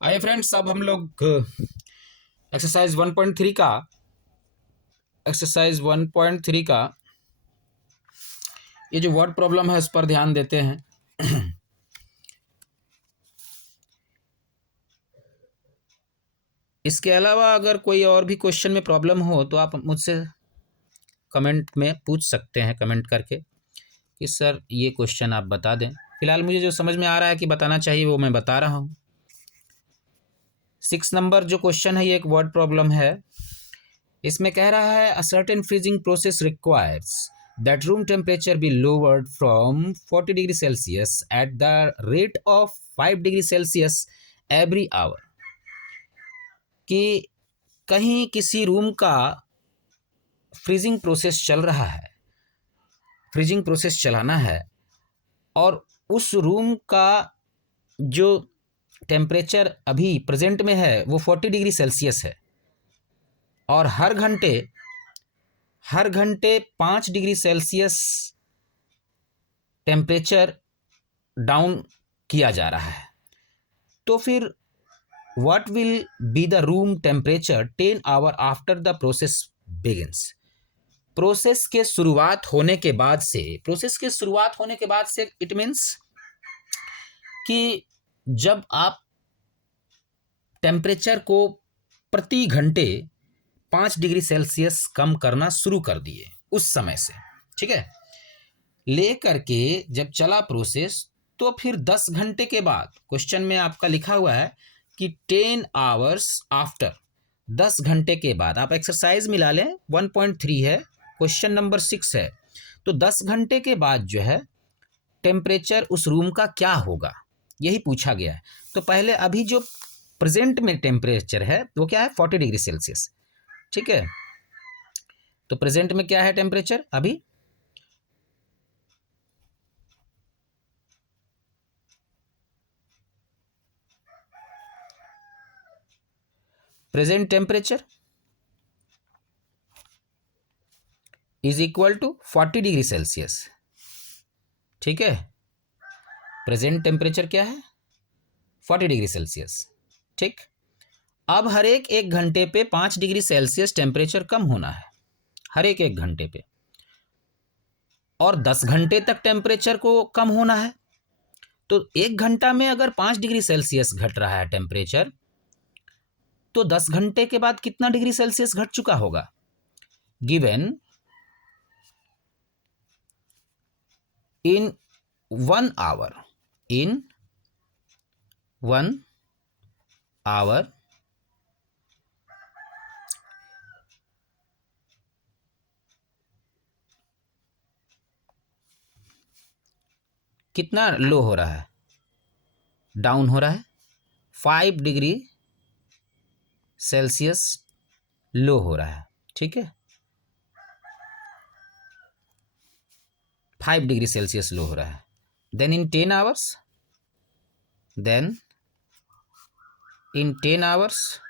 आइए फ्रेंड्स, अब हम लोग एक्सरसाइज 1.3 का ये जो वर्ड प्रॉब्लम है उस पर ध्यान देते हैं। इसके अलावा अगर कोई और भी क्वेश्चन में प्रॉब्लम हो तो आप मुझसे कमेंट में पूछ सकते हैं, कमेंट करके कि सर ये क्वेश्चन आप बता दें। फिलहाल मुझे जो समझ में आ रहा है कि बताना चाहिए वो मैं बता रहा हूँ। 6 नंबर जो क्वेश्चन है ये एक वर्ड प्रॉब्लम है। इसमें कह रहा है a certain freezing process requires that room temperature be lowered from 40 degree Celsius at the rate of 5 degree Celsius every hour. कि कहीं किसी रूम का फ्रीजिंग प्रोसेस चल रहा है, फ्रीजिंग प्रोसेस चलाना है और उस रूम का जो टेम्परेचर अभी प्रेजेंट में है वो 40 डिग्री सेल्सियस है और हर घंटे 5 डिग्री सेल्सियस टेम्परेचर डाउन किया जा रहा है। तो फिर what will be the room temperature 10 hour after the process begins. Process के शुरुआत होने के बाद से इट मीन्स कि जब आप टेम्परेचर को प्रति घंटे 5 डिग्री सेल्सियस कम करना शुरू कर दिए उस समय से, ठीक है, लेकर के जब चला प्रोसेस तो फिर 10 घंटे के बाद, क्वेश्चन में आपका लिखा हुआ है कि 10 आवर्स आफ्टर, 10 घंटे के बाद। आप एक्सरसाइज मिला लें, 1.3 है, क्वेश्चन नंबर 6 है। तो 10 घंटे के बाद जो है टेम्परेचर उस रूम का क्या होगा, यही पूछा गया है। तो पहले अभी जो प्रेजेंट में टेम्परेचर है वो क्या है, 40 डिग्री सेल्सियस, ठीक है। तो प्रेजेंट में क्या है टेम्परेचर अभी, present temperature is equal to 40 degree Celsius, ठीक है। प्रेजेंट टेम्परेचर क्या है, 40 डिग्री सेल्सियस, ठीक। अब हर एक घंटे पे 5 डिग्री सेल्सियस टेम्परेचर कम होना है, हर एक घंटे पे, और 10 घंटे तक टेम्परेचर को कम होना है। तो 1 घंटा में अगर 5 डिग्री सेल्सियस घट रहा है टेम्परेचर, तो 10 घंटे के बाद कितना डिग्री सेल्सियस घट चुका होगा। Given in 1 hour, in 1 hour कितना लो हो रहा है, डाउन हो रहा है, 5 डिग्री सेल्सियस लो हो रहा है, ठीक है, 5 डिग्री सेल्सियस लो हो रहा है। Then in 10 hours, then in 10 hours,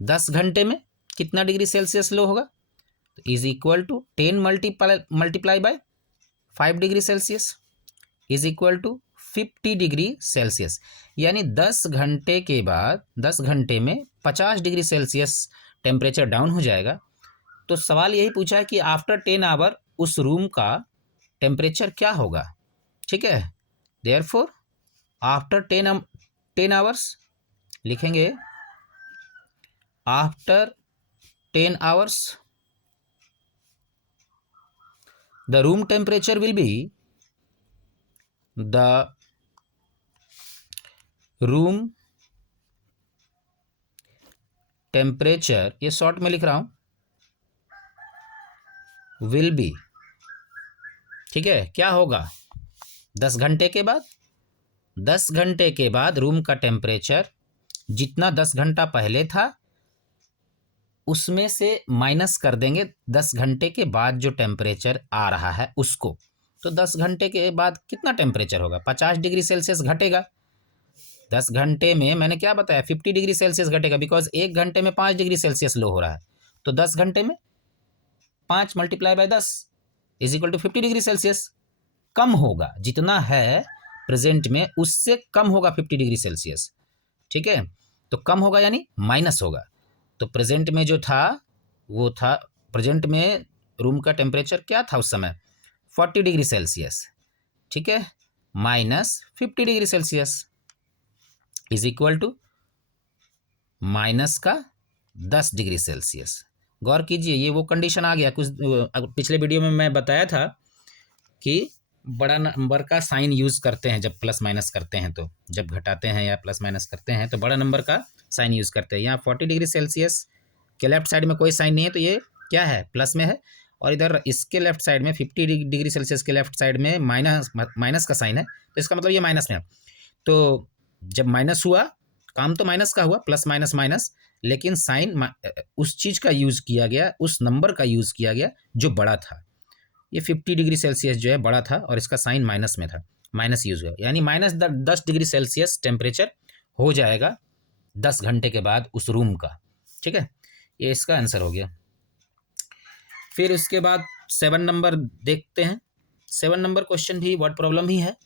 10 घंटे में कितना डिग्री सेल्सियस लो होगा, is equal to 10 multiply by 5 degree Celsius is equal to 50 degree Celsius. यानी 10 घंटे के बाद, 10 घंटे में 50 डिग्री सेल्सियस टेम्परेचर डाउन हो जाएगा। तो सवाल यही पूछा है कि आफ्टर 10 आवर उस रूम का टेम्परेचर क्या होगा, ठीक है। देयरफॉर आफ्टर 10 आवर्स लिखेंगे, after 10 hours the room temperature will be, the room temperature, ये शॉर्ट में लिख रहा हूं, will be, ठीक है, क्या होगा 10 घंटे के बाद, 10 घंटे के बाद रूम का टेम्परेचर जितना 10 घंटा पहले था उसमें से माइनस कर देंगे 10 घंटे के बाद जो टेम्परेचर आ रहा है उसको। तो 10 घंटे के बाद कितना टेम्परेचर होगा, 50 डिग्री सेल्सियस घटेगा। 10 घंटे में मैंने क्या बताया, 50 डिग्री सेल्सियस घटेगा, बिकॉज 1 घंटे में 5 डिग्री सेल्सियस लो हो रहा है। तो 10 घंटे में 5 multiply by 10 is equal to 50 degree Celsius कम होगा, जितना है प्रेजेंट में उससे कम होगा 50 डिग्री सेल्सियस, ठीक है। तो कम होगा यानी माइनस होगा। तो प्रेजेंट में जो था वो था, प्रेजेंट में रूम का टेम्परेचर क्या था उस समय, 40 डिग्री सेल्सियस, ठीक है, minus 50 degree Celsius is equal to minus का 10 डिग्री सेल्सियस। गौर कीजिए, ये वो कंडीशन आ गया, कुछ पिछले वीडियो में मैं बताया था कि बड़ा नंबर का साइन यूज़ करते हैं जब प्लस माइनस करते हैं, तो जब घटाते हैं या प्लस माइनस करते हैं तो बड़ा नंबर का साइन यूज़ करते हैं। यहाँ 40 डिग्री सेल्सियस के लेफ्ट साइड में कोई साइन नहीं है, तो ये क्या है, प्लस में है। और इधर इसके लेफ्ट साइड में 50 डिग्री सेल्सियस के लेफ्ट साइड में माइनस का साइन है, तो इसका मतलब ये माइनस में है। तो जब माइनस हुआ, काम तो माइनस का हुआ, प्लस माइनस माइनस, लेकिन साइन उस चीज़ का यूज़ किया गया, उस नंबर का यूज़ किया गया जो बड़ा था। ये 50 डिग्री सेल्सियस जो है बड़ा था और इसका साइन माइनस में था, माइनस यूज़ हुआ, यानी माइनस 10 डिग्री सेल्सियस टेम्परेचर हो जाएगा 10 घंटे के बाद उस रूम का, ठीक है। ये इसका आंसर हो गया। फिर उसके बाद 7 नंबर देखते हैं। 7 नंबर क्वेश्चन भी वर्ड प्रॉब्लम ही है।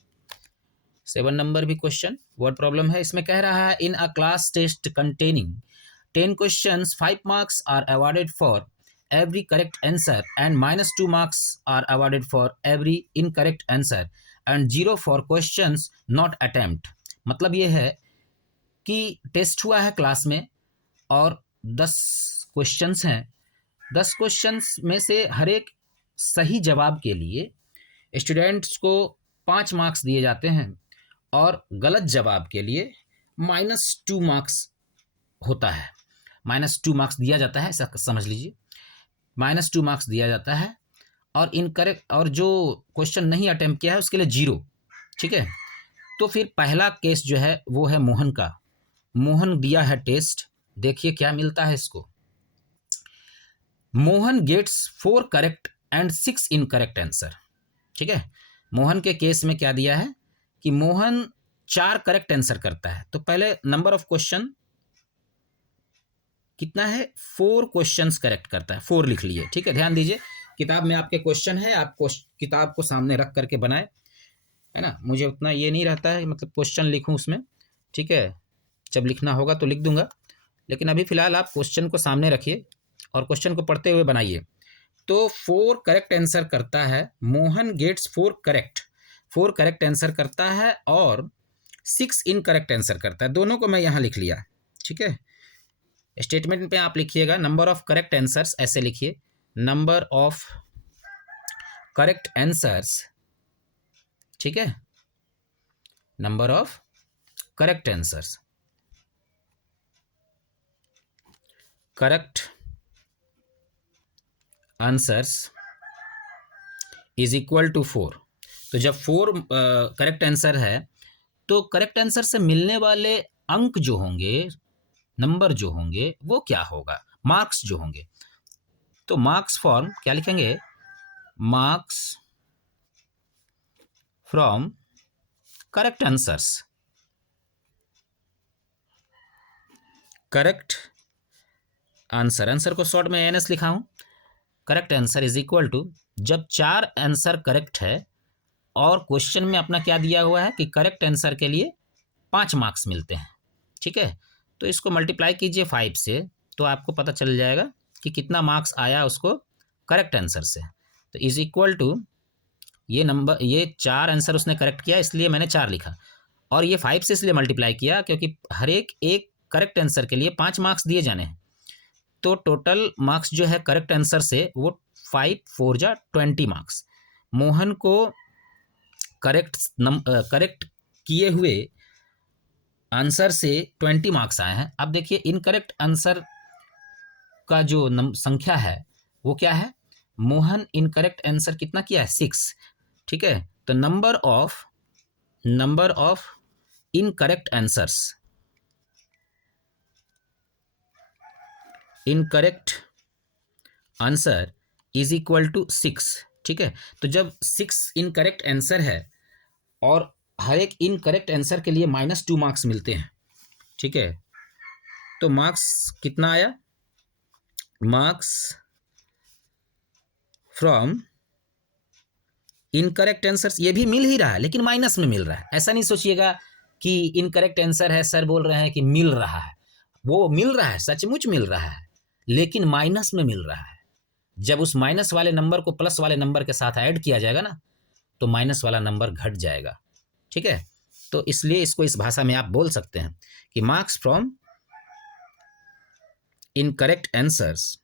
7 नंबर भी क्वेश्चन वर्ड प्रॉब्लम है। इसमें कह रहा है, in a class test containing 10 questions, 5 marks are awarded for every correct answer and -2 marks are awarded for every incorrect answer and 0 for questions not attempt। मतलब ये है कि टेस्ट हुआ है क्लास में और 10 क्वेश्चंस हैं। 10 क्वेश्चंस में से हर एक सही जवाब के लिए स्टूडेंट्स को 5 मार्क्स दिए जाते हैं और गलत जवाब के लिए -2 मार्क्स होता है, -2 मार्क्स दिया जाता है, ऐसा समझ लीजिए, -2 मार्क्स दिया जाता है। और इनकरेक्ट, और जो क्वेश्चन नहीं अटेम्प्ट किया है उसके लिए 0, ठीक है। तो फिर पहला केस जो है वो है मोहन का। मोहन दिया है टेस्ट, देखिए क्या मिलता है इसको। Mohan gets 4 correct and 6 incorrect answer, ठीक है। मोहन के केस में क्या दिया है कि मोहन 4 करेक्ट आंसर करता है। तो पहले नंबर ऑफ क्वेश्चन कितना है, 4 क्वेश्चंस करेक्ट करता है, 4 लिख लिए, ठीक है। ध्यान दीजिए, किताब में आपके क्वेश्चन है, आप किताब को सामने रख करके बनाए, है ना। मुझे उतना ये नहीं रहता है मतलब क्वेश्चन लिखूं उसमें, ठीक है। जब लिखना होगा तो लिख दूंगा, लेकिन अभी फिलहाल आप क्वेश्चन को सामने रखिए और क्वेश्चन को पढ़ते हुए बनाइए। तो 4 करेक्ट आंसर करता है मोहन, गेट्स 4 करेक्ट आंसर करता है और 6 इनकरेक्ट आंसर करता है। दोनों को मैं यहाँ लिख लिया, ठीक है। स्टेटमेंट पे आप लिखिएगा नंबर ऑफ करेक्ट आंसर्स, ऐसे लिखिए, नंबर ऑफ करेक्ट आंसर्स, ठीक है, number of correct answers, correct answers is equal to 4। तो जब 4 करेक्ट आंसर है तो करेक्ट आंसर से मिलने वाले अंक जो होंगे, नंबर जो होंगे, वो क्या होगा, मार्क्स जो होंगे। तो मार्क्स फॉर्म क्या लिखेंगे, marks from correct answers, correct answer, answer को शॉर्ट में एनएस लिखा हूं। Correct answer is equal to, जब 4 आंसर करेक्ट है और क्वेश्चन में अपना क्या दिया हुआ है कि करेक्ट आंसर के लिए 5 मार्क्स मिलते हैं, ठीक है। तो इसको मल्टीप्लाई कीजिए 5 से, तो आपको पता चल जाएगा कि कितना मार्क्स आया उसको करेक्ट आंसर से। तो इज इक्वल टू, ये नंबर, ये 4 आंसर उसने करेक्ट किया इसलिए मैंने 4 लिखा, और ये 5 से इसलिए मल्टीप्लाई किया क्योंकि हर एक करेक्ट आंसर के लिए 5 मार्क्स दिए जाने हैं। तो टोटल मार्क्स जो है करेक्ट आंसर से वो 5 4 जा 20 मार्क्स। मोहन को करेक्ट किए हुए आंसर से 20 मार्क्स आए हैं। अब देखिए इनकरेक्ट आंसर का जो संख्या है वो क्या है, मोहन इनकरेक्ट आंसर कितना किया है, 6, ठीक है। तो number of incorrect answers, incorrect answer is equal to 6, ठीक है। तो जब 6 इनकरेक्ट आंसर है और हर एक इनकरेक्ट आंसर के लिए -2 मार्क्स मिलते हैं, ठीक है। तो मार्क्स कितना आया, मार्क्स फ्रॉम इनकरेक्ट आंसर ये भी मिल ही रहा है लेकिन माइनस में मिल रहा है। ऐसा नहीं सोचिएगा कि इनकरेक्ट आंसर है, सर बोल रहे हैं कि मिल रहा है, वो मिल रहा है, सचमुच मिल रहा है, लेकिन माइनस में मिल रहा है। जब उस माइनस वाले नंबर को प्लस वाले नंबर के साथ ऐड किया जाएगा ना, तो माइनस वाला नंबर घट जाएगा। ठीक है, तो इसलिए इसको इस भाषा में आप बोल सकते हैं कि marks from incorrect answers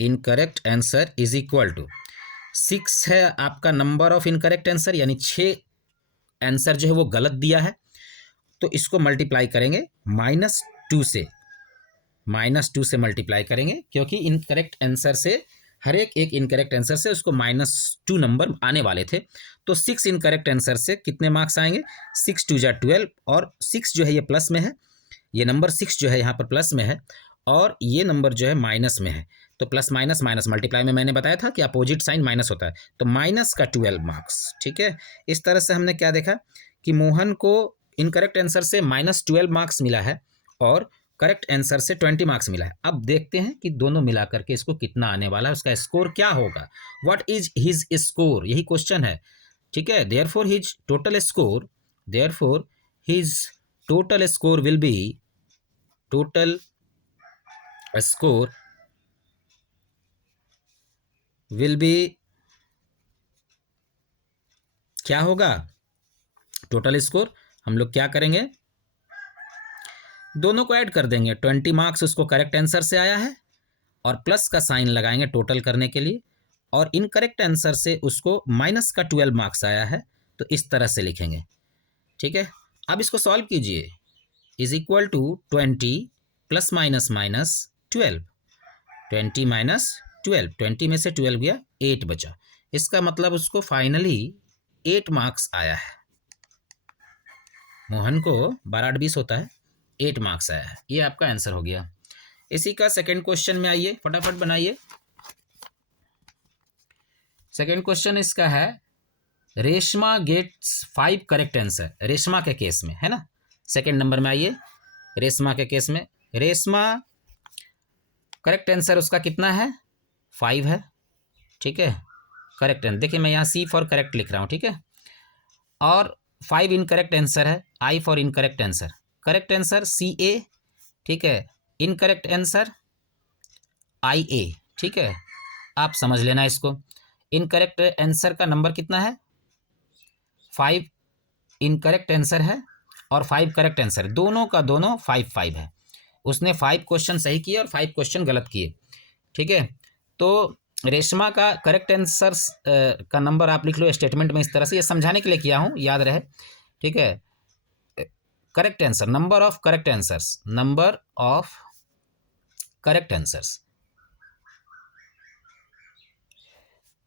incorrect answer is equal to 6 है आपका नंबर ऑफ इनकरेक्ट आंसर, यानी 6 आंसर जो है वो गलत दिया है, तो इसको मल्टीप्लाई करेंगे -2 से, -2 से मल्टीप्लाई करेंगे, क्योंकि इनकरेक्ट आंसर से हर एक इनकरेक्ट आंसर से उसको -2 नंबर आने वाले थे। तो 6 इनकरेक्ट आंसर से कितने मार्क्स आएंगे? 6 2 जा 12, और 6 जो है ये प्लस में है, ये नंबर 6 जो है यहाँ पर प्लस में है, और ये नंबर जो है माइनस में है। तो प्लस माइनस माइनस मल्टीप्लाई में मैंने बताया था कि अपोजिट साइन माइनस होता है, तो माइनस का 12 मार्क्स। ठीक है, इस तरह से हमने क्या देखा कि मोहन को इनकरेक्ट आंसर से -12 मार्क्स मिला है और करेक्ट आंसर से 20 मार्क्स मिला है। अब देखते हैं कि दोनों मिला करके इसको कितना आने वाला है, उसका स्कोर क्या होगा, व्हाट इज हिज स्कोर, यही क्वेश्चन है। ठीक है, therefore his total score, therefore his total score will be, total score will be, क्या होगा टोटल स्कोर? हम लोग क्या करेंगे, दोनों को ऐड कर देंगे। 20 मार्क्स उसको करेक्ट आंसर से आया है और प्लस का साइन लगाएंगे टोटल करने के लिए, और इनकरेक्ट आंसर से उसको माइनस का 12 मार्क्स आया है, तो इस तरह से लिखेंगे। ठीक है, अब इसको सॉल्व कीजिए, is equal to 20 plus minus minus 12, 20 minus 12, 20 में से 12 गया, 8 बचा, इसका मतलब उसको फाइनली 8 मार्क्स आया है। मोहन को 12/8 होता है, 8 मार्क्स आया है। ये आपका आंसर हो गया। इसी का सेकंड क्वेश्चन में आइए, फटाफट बनाइए। सेकंड क्वेश्चन इसका है, Reshma gets 5 correct answer, Reshma के केस में है ना। सेकंड नंबर में आइए, रेशमा के केस में, रेशमा करेक्ट आंसर उसका कितना है? 5 है। ठीक है, करेक्ट आंसर देखिए, मैं यहाँ सी फॉर करेक्ट लिख रहा हूँ। ठीक है, और 5 इनकरेक्ट आंसर है, I for incorrect answer, correct answer CA। ठीक है, इनकरेक्ट आंसर IA। ठीक है, आप समझ लेना इसको। इनकरेक्ट आंसर का नंबर कितना है? 5 इनकरेक्ट आंसर है और 5 करेक्ट आंसर, दोनों का दोनों 5 है। उसने 5 क्वेश्चन सही किए और 5 क्वेश्चन गलत किए। ठीक है, तो रेशमा का करेक्ट आंसर का नंबर आप लिख लो स्टेटमेंट में इस तरह से, ये समझाने के लिए किया हूँ, याद रहे। ठीक है, correct answer, number of correct answers, number of correct answers,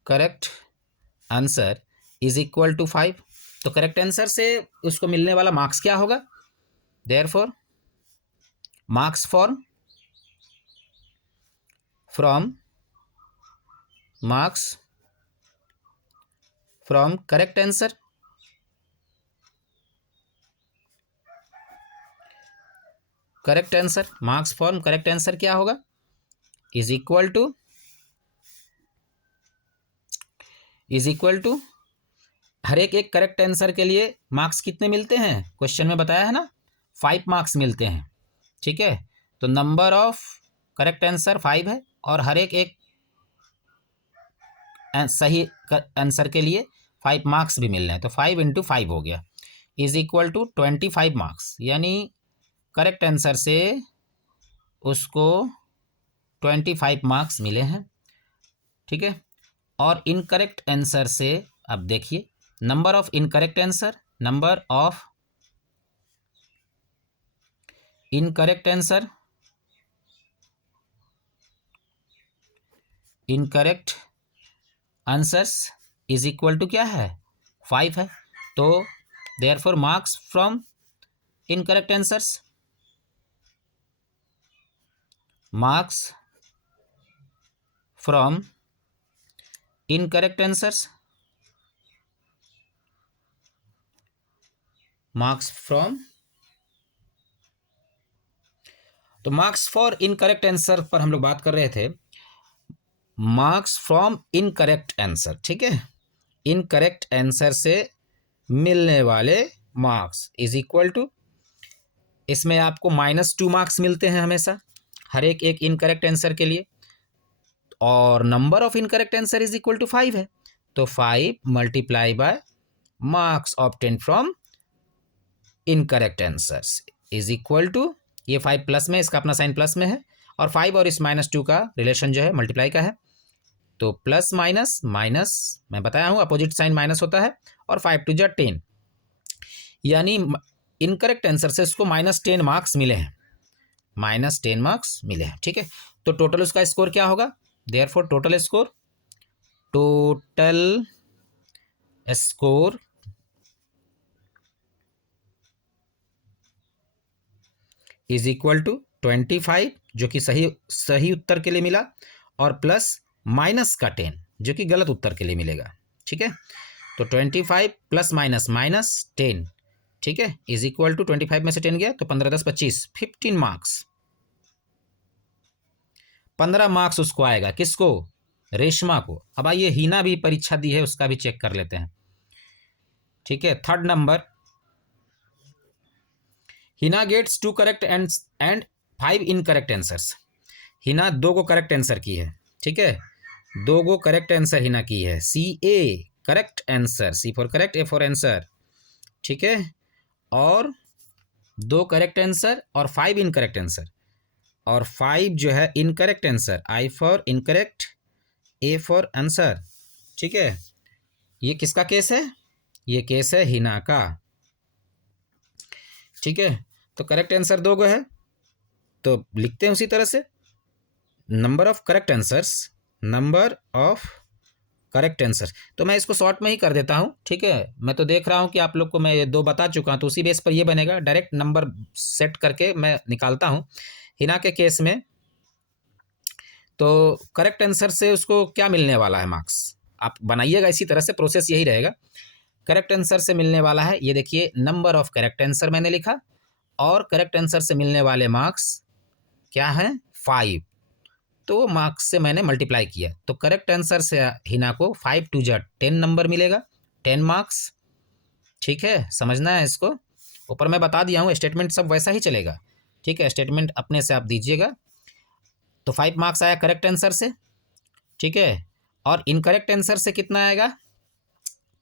correct answer is equal to 5। तो करेक्ट आंसर से उसको मिलने वाला मार्क्स क्या होगा? Therefore marks from marks from correct answer, correct answer, marks from correct answer क्या होगा? Is equal to her एक करेक्ट आंसर के लिए मार्क्स कितने मिलते हैं? क्वेश्चन में बताया है ना, 5 मार्क्स मिलते हैं। ठीक है, तो नंबर ऑफ करेक्ट आंसर 5 है और हर एक सही आंसर के लिए 5 मार्क्स भी मिल रहे हैं, तो 5 × 5 हो गया, इज इक्वल टू 25 मार्क्स, यानी करेक्ट आंसर से उसको 25 मार्क्स मिले हैं। ठीक है, और इनकरेक्ट आंसर से अब देखिए, number of incorrect answer, number of incorrect answer, incorrect answers is equal to क्या है? 5 है। तो therefore marks from incorrect answers, marks from incorrect answers, marks from तो मार्क्स फॉर इनकरेक्ट आंसर पर हम लोग बात कर रहे थे, मार्क्स फ्रॉम इनकरेक्ट आंसर, ठीक है, इनकरेक्ट आंसर से मिलने वाले मार्क्स इज इक्वल टू, इसमें आपको -2 मार्क्स मिलते हैं हमेशा हर एक इनकरेक्ट आंसर के लिए, और number of incorrect answer is equal to 5 है, तो 5 multiply by marks obtain from incorrect answers is equal to, ये 5 प्लस में, इसका अपना साइन प्लस में है, और 5 और इस -2 का रिलेशन जो है मल्टीप्लाई का है, तो प्लस माइनस माइनस, मैं बताया हूँ अपोजिट साइन माइनस होता है, और 5 टू जा 10, यानी इनकरेक्ट आंसर से इसको -10 मार्क्स मिले हैं, -10 मार्क्स मिले हैं, ठीक है। तो टोटल उसका स्कोर क्या होगा, therefore total score is equal to 25 जो कि सही उत्तर के लिए मिला, और प्लस माइनस का 10 जो कि गलत उत्तर के लिए मिलेगा, ठीक है। तो 25 प्लस माइनस -10, ठीक है, इज इक्वल टू 25 में से 10 गया तो 15 10 25, 15 मार्क्स, 15 मार्क्स उसको आएगा, किसको, रेशमा को। अब आइए हिना भी परीक्षा दी है, उसका भी चेक कर लेते हैं, ठीक है। Third number, Hina gets 2 correct and 5 incorrect answers. Hina 2 को करेक्ट आंसर की है, ठीक है, 2 को करेक्ट आंसर हिना की है, CA correct answer, C for correct, A for answer, ठीक है, और 2 करेक्ट आंसर और 5 इनकरेक्ट आंसर, और 5 जो है incorrect answer, I for incorrect, A for answer, ठीक है। ये किसका केस है, ये केस है हिना का, ठीक है। तो करेक्ट आंसर 2 है, तो लिखते हैं उसी तरह से, number of correct answers, number of correct answer, तो मैं इसको शॉर्ट में ही कर देता हूँ, ठीक है। मैं तो देख रहा हूँ कि आप लोग को मैं 2 बता चुका हूँ, तो उसी बेस पर ये बनेगा, डायरेक्ट नंबर सेट करके मैं निकालता हूँ हिना के केस में। तो करेक्ट आंसर से उसको क्या मिलने वाला है मार्क्स, आप बनाइएगा इसी तरह से, प्रोसेस यही रहेगा। करेक्ट आंसर से मिलने वाला है, ये देखिए नंबर ऑफ करेक्ट आंसर मैंने लिखा, और करेक्ट आंसर से मिलने वाले मार्क्स क्या हैं, 5, तो मार्क्स से मैंने मल्टीप्लाई किया, तो करेक्ट आंसर से हिना को 5 टू जा 10 नंबर मिलेगा, 10 मार्क्स, ठीक है। समझना है इसको, ऊपर मैं बता दिया हूँ, स्टेटमेंट सब वैसा ही चलेगा, ठीक है, स्टेटमेंट अपने से आप दीजिएगा। तो 5 मार्क्स आया करेक्ट आंसर से, ठीक है, और इनकरेक्ट आंसर से कितना आएगा,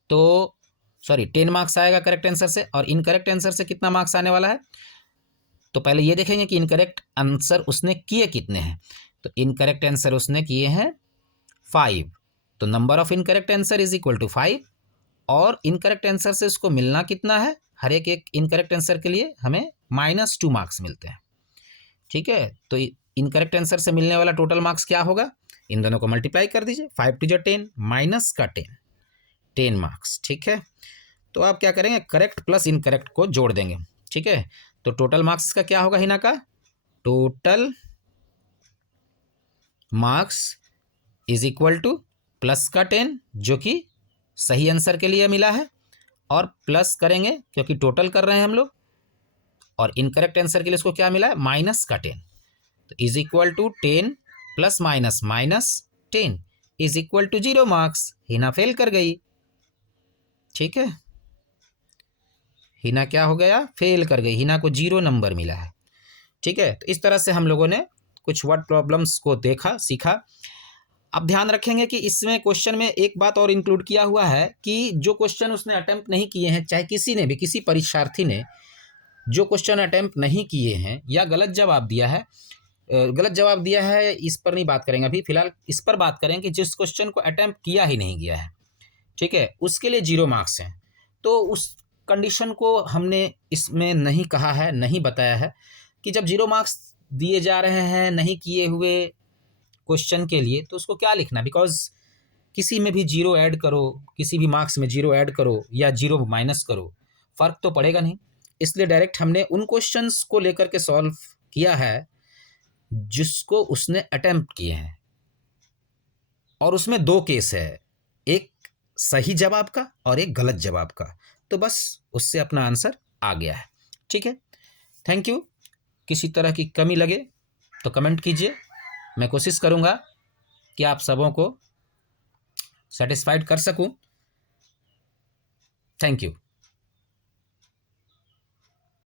तो सॉरी 10 मार्क्स आएगा करेक्ट आंसर से, और इनकरेक्ट आंसर से कितना मार्क्स आने वाला है, तो पहले ये देखेंगे कि इनकरेक्ट आंसर उसने किए कितने हैं, तो इनकरेक्ट आंसर उसने किए हैं 5, तो number of incorrect answer is equal to 5, और इनकरेक्ट आंसर से उसको मिलना कितना है, हर एक इनकरेक्ट आंसर के लिए हमें -2 मार्क्स मिलते हैं, ठीक है। तो इनकरेक्ट आंसर से मिलने वाला टोटल मार्क्स क्या होगा, इन दोनों को मल्टीप्लाई कर दीजिए, 5 टू जा 10 माइनस का 10 मार्क्स, ठीक है। तो आप क्या करेंगे, करेक्ट प्लस इनकरेक्ट को जोड़ देंगे, ठीक है। तो टोटल मार्क्स का क्या होगा हिना का, total marks is equal two plus का 10 जो कि सही आंसर के लिए मिला है, और प्लस करेंगे क्योंकि टोटल कर रहे हैं हम लोग, और इनकरेक्ट आंसर के लिए इसको क्या मिला है, माइनस का 10, तो is equal to 10 plus minus -10 is equal to 0 marks, Hina fail कर गई, ठीक है, हिना क्या हो गया, फेल कर गई, हिना को 0 नंबर मिला है, ठीक है। तो इस तरह से हम लोगों ने कुछ वर्ड प्रॉब्लम्स को देखा, सीखा। अब ध्यान रखेंगे कि इसमें क्वेश्चन में एक बात और इंक्लूड किया हुआ है कि जो क्वेश्चन उसने अटेम्प्ट नहीं किए हैं, चाहे किसी ने भी, किसी परीक्षार्थी ने जो क्वेश्चन अटेम्प्ट नहीं किए हैं या गलत जवाब दिया है, इस पर नहीं बात करेंगे अभी, फिलहाल इस पर बात करें कि जिस क्वेश्चन को अटेम्प्ट किया ही नहीं गया है, ठीक है, उसके लिए 0 मार्क्स हैं। तो उस कंडीशन को हमने इसमें नहीं कहा है, नहीं बताया है कि जब 0 मार्क्स दिए जा रहे हैं नहीं किए हुए क्वेश्चन के लिए, तो उसको क्या लिखना, बिकॉज किसी में भी 0 ऐड करो, किसी भी मार्क्स में 0 ऐड करो या 0 माइनस करो, फ़र्क तो पड़ेगा नहीं, इसलिए डायरेक्ट हमने उन क्वेश्चंस को लेकर के सॉल्व किया है जिसको उसने अटेम्प्ट किए हैं, और उसमें 2 केस है, एक सही जवाब का और एक गलत जवाब का, तो बस उससे अपना आंसर आ गया है, ठीक है। Thank you. किसी तरह की कमी लगे तो कमेंट कीजिए, मैं कोशिश करूँगा कि आप सबों को सेटिस्फाइड कर सकूं। Thank you.